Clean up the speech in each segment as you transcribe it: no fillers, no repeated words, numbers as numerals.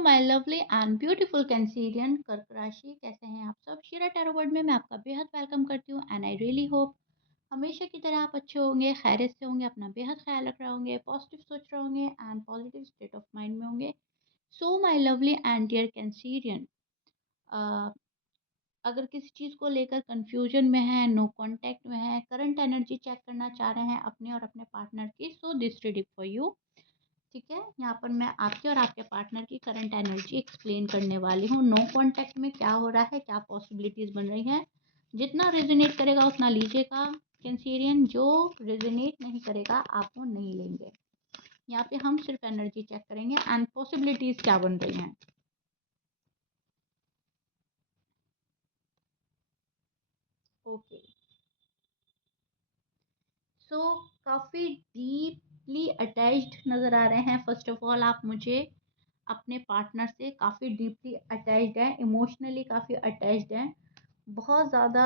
My lovely and beautiful Cancerian कर्क राशि, कैसे हैं आप सब? शिरा टैरो वर्ड में मैं आपका बेहद वेलकम करती हूँ एंड आई रियली होप हमेशा की तरह आप अच्छे होंगे, खैरियत से होंगे, अपना बेहद ख्याल रख रहे होंगे, पॉजिटिव सोच रहे होंगे and positive state of mind में होंगे। So my lovely and dear Cancerian, अगर किसी चीज़ को लेकर कंफ्यूजन में है, नो कांटेक्ट में है, करंट एनर्जी चेक करना चाह रहे हैं अपने और अपने पार्टनर की, so this reading for you. ठीक है, यहाँ पर मैं आपके और आपके पार्टनर की करंट एनर्जी एक्सप्लेन करने वाली हूँ। नो कांटेक्ट में क्या हो रहा है, क्या पॉसिबिलिटीज़ बन रही हैं। जितना रेजोनेट करेगा उतना लीजिएगा कैंसेरियन, जो रेजोनेट नहीं करेगा आप वो नहीं लेंगे। यहाँ पे हम सिर्फ एनर्जी चेक करेंगे एंड पॉसिबिलिटीज़ क्या बन रही हैं। ओके, सो काफ़ी डीपली अटैच्ड नज़र आ रहे हैं। फर्स्ट ऑफ ऑल आप मुझे अपने पार्टनर से काफ़ी डीपली अटैच्ड हैं, इमोशनली काफ़ी अटैच्ड हैं। बहुत ज़्यादा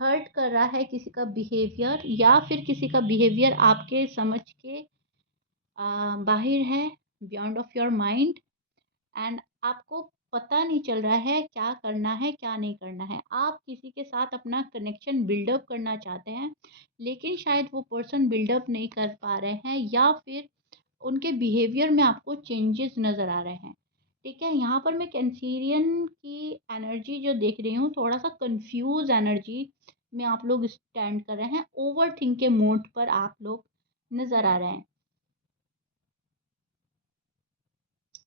हर्ट कर रहा है किसी का बिहेवियर, या फिर किसी का बिहेवियर आपके समझ के बाहर है, beyond of your mind. And आपको पता नहीं चल रहा है क्या करना है क्या नहीं करना है। आप किसी के साथ अपना कनेक्शन बिल्डअप करना चाहते हैं, लेकिन शायद वो पर्सन बिल्डअप नहीं कर पा रहे हैं, या फिर उनके बिहेवियर में आपको चेंजेस नज़र आ रहे हैं। ठीक है, यहाँ पर मैं कैंसेरियन की एनर्जी जो देख रही हूँ, थोड़ा सा कंफ्यूज एनर्जी में आप लोग स्टैंड कर रहे हैं। ओवर थिंक के मोड पर आप लोग नज़र आ रहे हैं।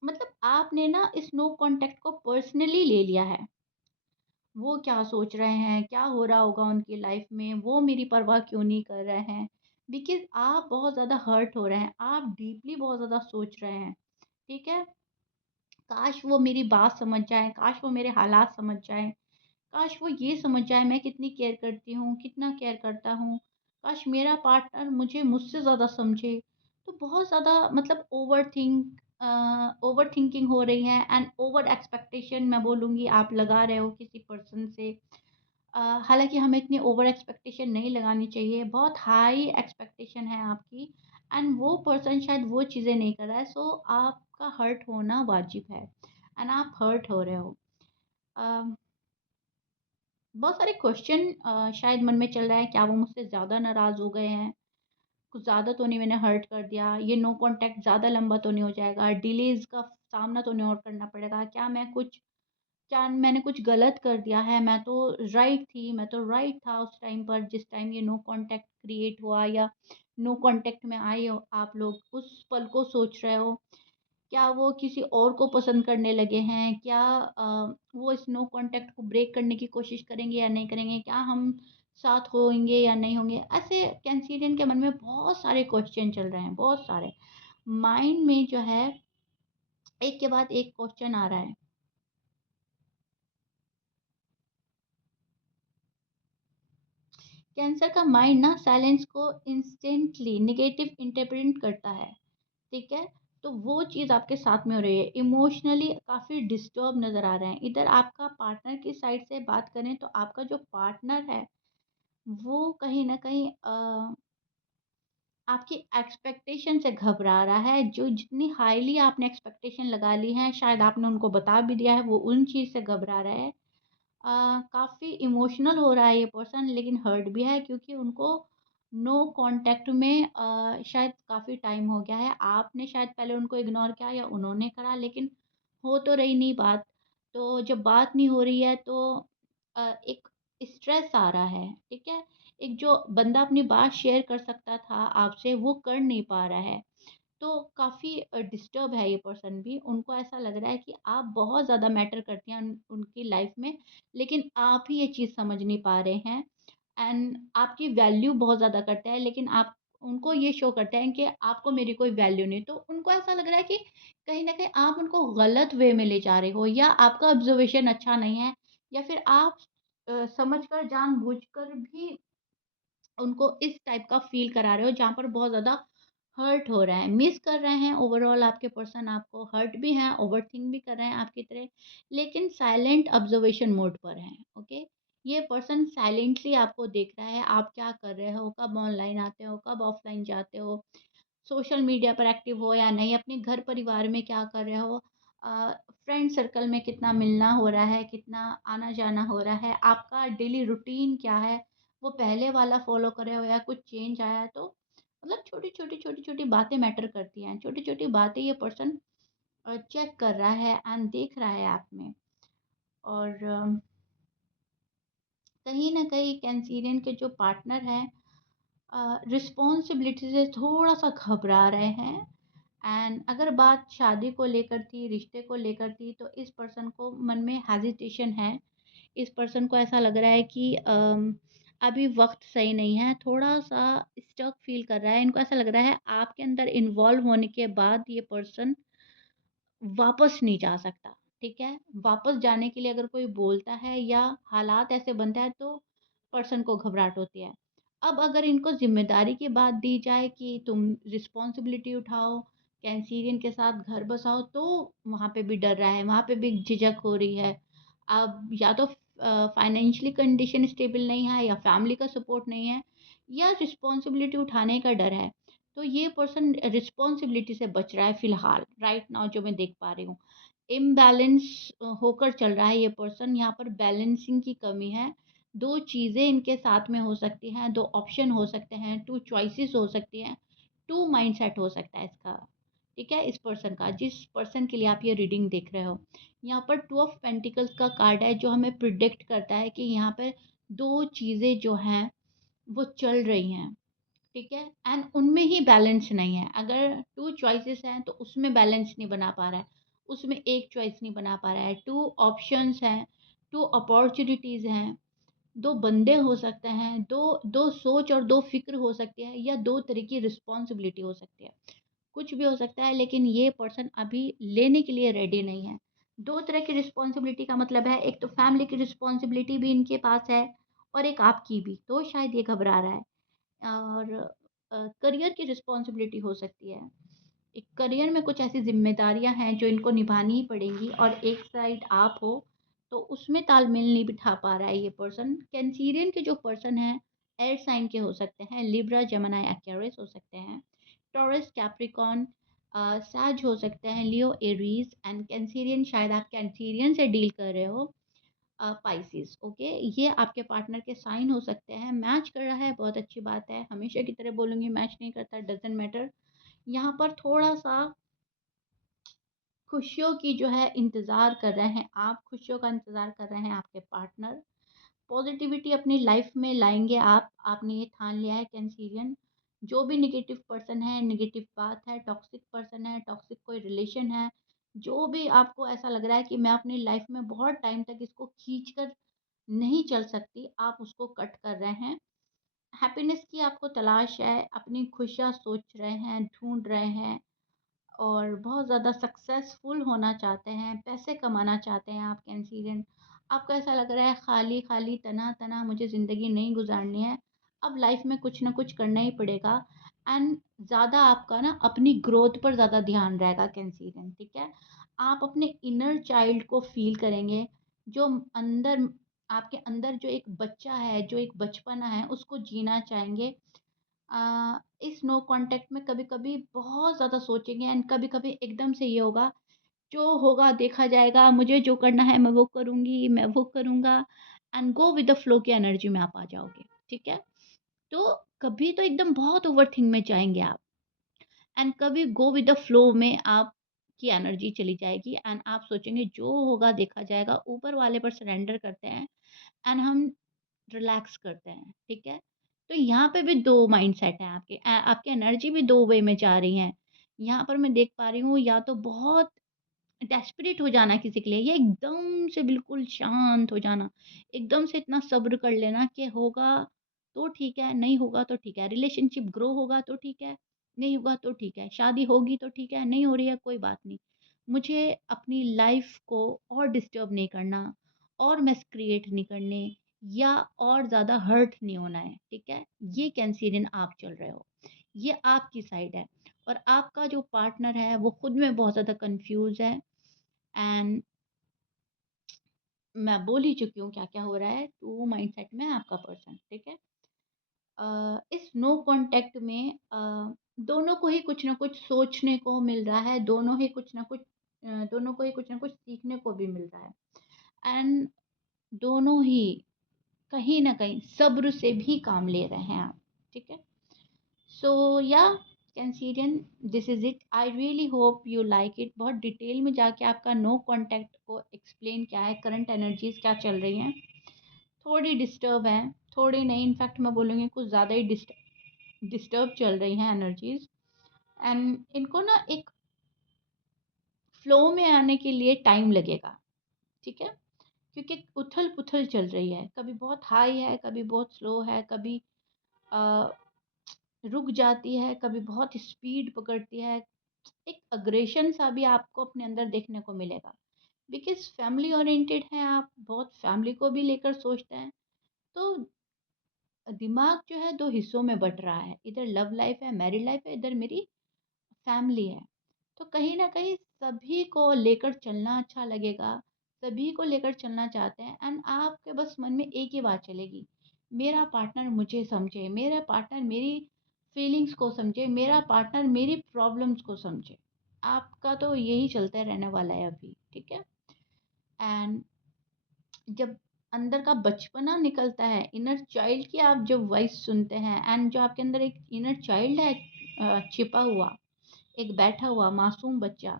मतलब आपने ना इस नो कांटेक्ट को पर्सनली ले लिया है। वो क्या सोच रहे हैं, क्या हो रहा होगा उनकी लाइफ में, वो मेरी परवाह क्यों नहीं कर रहे हैं। बिकॉज़ आप बहुत ज़्यादा हर्ट हो रहे हैं, आप डीपली बहुत ज़्यादा सोच रहे हैं। ठीक है? काश वो मेरी बात समझ जाएँ, काश वो मेरे हालात समझ जाएँ, काश वो ये समझ जाएँ मैं कितनी केयर करती हूँ, कितना केयर करता हूँ, काश मेरा पार्टनर मुझे मुझसे ज़्यादा समझे। तो बहुत ज़्यादा मतलब ओवर थिंकिंग हो रही है एंड ओवर एक्सपेक्टेशन मैं बोलूँगी आप लगा रहे हो किसी पर्सन से। हालाँकि हमें इतनी ओवर एक्सपेक्टेशन नहीं लगानी चाहिए, बहुत हाई एक्सपेक्टेशन है आपकी एंड वो पर्सन शायद वो चीज़ें नहीं कर रहा है, सो आपका हर्ट होना वाजिब है एंड आप हर्ट हो रहे हो। अ, बहुत सारे क्वेश्चन शायद मन में चल रहा है, क्या वो मुझसे ज़्यादा नाराज़ हो गए हैं? कुछ ज़्यादा तो नहीं मैंने हर्ट कर दिया? ये नो कॉन्टैक्ट ज़्यादा लंबा तो नहीं हो जाएगा? डिलेज़ का सामना तो नहीं और करना पड़ेगा? क्या मैंने कुछ गलत कर दिया है? मैं तो राइट थी, मैं तो राइट था उस टाइम पर जिस टाइम ये नो कॉन्टैक्ट क्रिएट हुआ, या नो कॉन्टैक्ट में आए हो आप लोग, उस पल को सोच रहे हो। क्या वो किसी और को पसंद करने लगे हैं? क्या वो इस नो कॉन्टैक्ट को ब्रेक करने की कोशिश करेंगे या नहीं करेंगे? क्या हम साथ होंगे या नहीं होंगे? ऐसे कैंसेरियन के मन में बहुत सारे क्वेश्चन चल रहे हैं, बहुत सारे। माइंड में जो है, एक के बाद एक क्वेश्चन आ रहा है। कैंसर का माइंड ना साइलेंस को इंस्टेंटली नेगेटिव इंटरप्रेट करता है। ठीक है? तो वो चीज़ आपके साथ में हो रही है। इमोशनली काफ़ी डिस्टर्ब नज़र आ रहे हैं। इधर आपका पार्टनर की साइड से बात करें तो आपका जो पार्टनर है, वो कहीं न कहीं आपकी एक्सपेक्टेशन से घबरा रहा है। जो जितनी हाईली आपने एक्सपेक्टेशन लगा ली है, शायद आपने उनको बता भी दिया है, वो उन चीज़ से घबरा रहा है। काफ़ी इमोशनल हो रहा है ये पर्सन, लेकिन हर्ट भी है क्योंकि उनको नो कांटेक्ट में शायद काफ़ी टाइम हो गया है। आपने शायद पहले उनको इग्नोर किया या उन्होंने करा, लेकिन हो तो रही नहीं बात। तो जब बात नहीं हो रही है तो एक स्ट्रेस आ रहा है। ठीक है? एक जो बंदा अपनी बात शेयर कर सकता था आपसे, वो कर नहीं पा रहा है। तो काफ़ी डिस्टर्ब है ये पर्सन भी। उनको ऐसा लग रहा है कि आप बहुत ज़्यादा मैटर करती हैं उनकी लाइफ में, लेकिन आप ही ये चीज़ समझ नहीं पा रहे हैं। एंड आपकी वैल्यू बहुत ज़्यादा करते हैं, लेकिन आप उनको ये शो करते हैं कि आपको मेरी कोई वैल्यू नहीं। तो उनको ऐसा लग रहा है कि कहीं न कहीं आप उनको गलत वे में ले जा रहे हो, या आपका ऑब्ज़र्वेशन अच्छा नहीं है, या फिर आप समझकर जानबूझकर भी उनको इस टाइप का फ़ील करा रहे हो जहाँ पर बहुत ज़्यादा हर्ट हो रहा है, मिस कर रहे हैं। ओवरऑल आपके पर्सन आपको हर्ट भी हैं, ओवरथिंक भी कर रहे हैं आपकी तरह, लेकिन साइलेंट ऑब्जर्वेशन मोड पर हैं। ओके? ये पर्सन साइलेंटली आपको देख रहा है, आप क्या कर रहे हो, कब ऑनलाइन आते हो, कब ऑफलाइन जाते हो। सोशल मीडिया पर एक्टिव हो या नहीं, अपने घर परिवार में क्या कर रहे हो, फ्रेंड सर्कल में कितना मिलना हो रहा है, कितना आना-जाना हो रहा है, आपका डेली रूटीन क्या है, वो पहले वाला फ़ॉलो कर रहे हो या कुछ चेंज आया है, तो मतलब छोटी-छोटी, छोटी-छोटी बातें मैटर करती हैं। छोटी-छोटी बातें ये पर्सन चेक कर रहा है एंड देख रहा है आप में। और कहीं न कहीं कैंसेरियन के जो पार्टनर हैं रिस्पॉन्सिबिलिटी से थोड़ा-सा घबरा रहे हैं। एंड अगर बात शादी को लेकर थी, रिश्ते को लेकर थी, तो इस पर्सन को मन में हेजिटेशन है। इस पर्सन को ऐसा लग रहा है कि अभी वक़्त सही नहीं है, थोड़ा-सा स्टक फ़ील कर रहा है। इनको ऐसा लग रहा है आपके अंदर इन्वॉल्व होने के बाद ये पर्सन वापस नहीं जा सकता, ठीक है? वापस जाने के लिए अगर कोई बोलता है या हालात ऐसे बनता है तो पर्सन को घबराहट होती है। अब अगर इनको ज़िम्मेदारी की बात दी जाए कि तुम रिस्पॉन्सिबिलिटी उठाओ, कैंसेरियन के साथ घर बसाओ, तो वहाँ पे भी डर रहा है, वहाँ पे भी झिझक हो रही है। अब या तो फाइनेंशियली कंडीशन स्टेबल नहीं है या फैमिली का सपोर्ट नहीं है या रिस्पॉन्सिबिलिटी उठाने का डर है। तो ये पर्सन रिस्पॉन्सिबिलिटी से बच रहा है फ़िलहाल, राइट नाउ जो मैं देख पा रही हूँ। इम्बैलेंस होकर चल रहा है ये पर्सन, यहाँ पर बैलेंसिंग की कमी है। 2 चीज़ें इनके साथ में हो सकती हैं, 2 ऑप्शन हो सकते हैं, 2 चॉइसेस हो सकती हैं, 2 माइंडसेट हो सकता है इसका, ठीक है? इस पर्सन का, जिस पर्सन के लिए आप ये रीडिंग देख रहे हो। यहाँ पर 2 ऑफ पेंटिकल्स का कार्ड है जो हमें प्रिडिक्ट करता है कि यहाँ पे 2 चीज़ें जो हैं, वो चल रही हैं। ठीक है? एंड उनमें ही बैलेंस नहीं है। अगर 2 चॉइसेस हैं तो उसमें बैलेंस नहीं बना पा रहा है, उसमें एक चॉइस नहीं बना पा रहा है। 2 ऑप्शंस हैं, 2 अपॉर्च्युनिटीज़ हैं, 2 बंदे हो सकते हैं, 2 सोच और 2 फ़िक्र हो सकती है या 2 तरह की रिस्पॉन्सिबिलिटी हो सकती है। कुछ भी हो सकता है लेकिन ये पर्सन अभी लेने के लिए रेडी नहीं है। 2 तरह की रिस्पॉन्सिबिलिटी का मतलब है, एक तो फैमिली की रिस्पॉन्सिबिलिटी भी इनके पास है और एक आपकी भी, तो शायद ये घबरा रहा है। और करियर की रिस्पॉन्सिबिलिटी हो सकती है। एक करियर में कुछ ऐसी ज़िम्मेदारियाँ हैं जो इनको निभानी ही पड़ेंगी और एक साइड आप हो, तो उसमें तालमेल नहीं बिठा पा रहा है ये पर्सन। कैंसेरियन के जो पर्सन हैं, एयर साइन के हो सकते हैं, लिब्रा, जेमिनी, एक्वेरियस हो सकते हैं, टॉरस, कैप्रिकॉर्न, सैज हो सकते हैं, लियो, एरीज़ एंड कैंसेरियन शायद आप कैंसेरियन से डील कर रहे हो पाइसेस, ओके? ये आपके पार्टनर के साइन हो सकते हैं। मैच कर रहा है, बहुत अच्छी बात है। हमेशा की तरह बोलूँगी मैच नहीं करता, डज़न्ट मैटर। यहाँ पर थोड़ा-सा खुशियों की जो है इंतज़ार कर रहे हैं आप, खुशियों का इंतज़ार कर रहे हैं आपके पार्टनर। पॉज़िटिविटी अपनी लाइफ़ में लाएँगे आप, आपने ये ठान लिया है कैंसेरियन। जो भी नेगेटिव पर्सन है, नेगेटिव बात है, टॉक्सिक पर्सन है, टॉक्सिक कोई रिलेशन है, जो भी आपको ऐसा लग रहा है कि मैं अपनी लाइफ़ में बहुत टाइम तक इसको खींच कर नहीं चल सकती, आप उसको कट कर रहे हैं। हैप्पीनेस की आपको तलाश है, अपनी खुशियाँ सोच रहे हैं, ढूँढ रहे हैं और बहुत ज़्यादा सक्सेसफुल होना चाहते हैं, पैसे कमाना चाहते हैं आप कैंसेरियन। आपको ऐसा लग रहा है खाली-खाली, तना-तना मुझे ज़िंदगी नहीं गुज़ारनी है, अब लाइफ़ में कुछ ना कुछ करना ही पड़ेगा एंड ज़्यादा आपका ना अपनी ग्रोथ पर ज़्यादा ध्यान रहेगा कैंसेरियन, ठीक है? आप अपने इनर चाइल्ड को फ़ील करेंगे, जो अंदर आपके अंदर जो एक बच्चा है, जो एक बचपना है, उसको जीना चाहेंगे। इस नो कॉन्टैक्ट में कभी-कभी बहुत ज़्यादा सोचेंगे एंड कभी-कभी एकदम से ये होगा, जो होगा देखा जाएगा, मुझे जो करना है मैं वो करूँगी, मैं वो करूँगा and go with the flow की एनर्जी में आप आ जाओगे, ठीक है? तो कभी तो एकदम बहुत ओवरथिंक में जाएँगे आप एंड कभी गो विद द फ्लो में आपकी एनर्जी चली जाएगी एंड आप सोचेंगे जो होगा देखा जाएगा, ऊपर वाले पर सरेंडर करते हैं एंड हम रिलैक्स करते हैं, ठीक है? तो यहाँ पे भी 2 माइंडसेट हैं आपके आपकी एनर्जी भी 2 वे में जा रही है। यहाँ पर मैं देख पा रही हूँ या तो बहुत डेस्परेट हो जाना किसी के लिए या एकदम से बिल्कुल शांत हो जाना। एकदम से इतना सब्र कर लेना कि होगा तो ठीक है, नहीं होगा तो ठीक है। रिलेशनशिप ग्रो होगा तो ठीक है, नहीं होगा तो ठीक है। शादी होगी तो ठीक है, नहीं हो रही है कोई बात नहीं। मुझे अपनी लाइफ़ को और डिस्टर्ब नहीं करना और मेस क्रिएट नहीं करने या और ज़्यादा हर्ट नहीं होना है, ठीक है? ये कैंसेरियन आप चल रहे हो। ये आपकी साइड है और आपका जो पार्टनर है वो खुद में बहुत ज़्यादा कन्फ्यूज़ है एंड मैं बोल ही चुकी हूँ क्या-क्या हो रहा है, तो वो माइंडसेट में है आपका पर्सन, ठीक है? इस नो कॉन्टैक्ट में दोनों को ही कुछ न कुछ सोचने को मिल रहा है, दोनों को ही कुछ न कुछ सीखने को भी मिल रहा है एंड दोनों ही कहीं न कहीं सब्र से भी काम ले रहे हैं आप, ठीक है? सो या Cancerian, this is it. I really hope you like it. बहुत डिटेल में जाके आपका नो कॉन्टैक्ट को एक्सप्लेन क्या है, करंट एनर्जीज़ क्या चल रही हैं। थोड़ी डिस्टर्ब हैं, थोड़ी नहीं, इनफैक्ट मैं बोलूँगी कुछ ज़्यादा ही डिस्टर्ब चल रही हैं एनर्जीज़ एंड इनको ना एक फ्लो में आने के लिए टाइम लगेगा, ठीक है? क्योंकि उथल-पुथल चल रही है, कभी बहुत हाई है, कभी बहुत स्लो है, कभी अ, रुक जाती है, कभी बहुत स्पीड पकड़ती है। एक अग्रेशन सा भी आपको अपने अंदर देखने को मिलेगा। बिकॉज़ फैमिली ओरिएंटेड हैं आप, बहुत फैमिली को भी लेकर सोचते हैं। तो दिमाग जो है 2 हिस्सों में बँट रहा है, इधर लव लाइफ़ है, मैरिड लाइफ़ है, इधर मेरी फैमिली है। तो कहीं न कहीं सभी को लेकर चलना अच्छा लगेगा, सभी को लेकर चलना चाहते हैं एंड आपके बस मन में एक ही बात चलेगी, मेरा पार्टनर मुझे समझे, मेरा पार्टनर मेरी फीलिंग्स को समझे, मेरा पार्टनर मेरी प्रॉब्लम्स को समझे। आपका तो यही चलता रहने वाला है अभी, ठीक है? एंड जब अंदर का बचपना निकलता है, इनर चाइल्ड की आप जब वॉइस सुनते हैं एंड जो आपके अंदर एक इनर चाइल्ड है छिपा हुआ, एक बैठा हुआ मासूम बच्चा,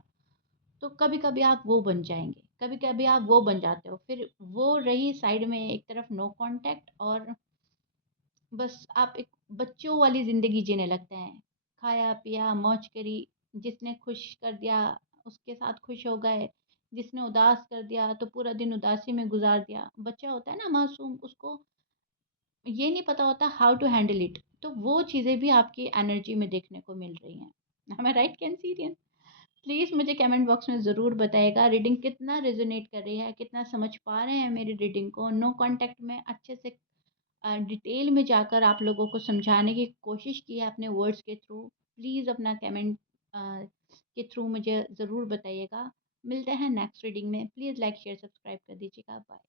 तो कभी-कभी आप वो बन जाएँगे, कभी-कभी आप वो बन जाते हो। फिर वो रही साइड में एक तरफ नो कॉन्टैक्ट और बस आप एक बच्चों वाली ज़िंदगी जीने लगते हैं। खाया-पिया, मौज करी, जिसने खुश कर दिया उसके साथ खुश हो गए, जिसने उदास कर दिया तो पूरा दिन उदासी में गुज़ार दिया। बच्चा होता है ना मासूम, उसको ये नहीं पता होता हाउ टू हैंडल इट। तो वो चीज़ें भी आपकी एनर्जी में देखने को मिल रही हैं। Am I right Cancerian? Please मुझे कमेंट बॉक्स में ज़रूर बताइएगा रीडिंग कितना रेज़ोनेट कर रही है, कितना समझ पा रहे हैं मेरी रीडिंग को। नो कॉन्टैक्ट में अच्छे से डिटेल में जाकर आप लोगों को समझाने की कोशिश की है अपने वर्ड्स के थ्रू। प्लीज़ अपना कमेंट के थ्रू मुझे ज़रूर बताइएगा। मिलते हैं नेक्स्ट रीडिंग में। प्लीज़ लाइक, शेयर, सब्सक्राइब कर दीजिएगा। बाय।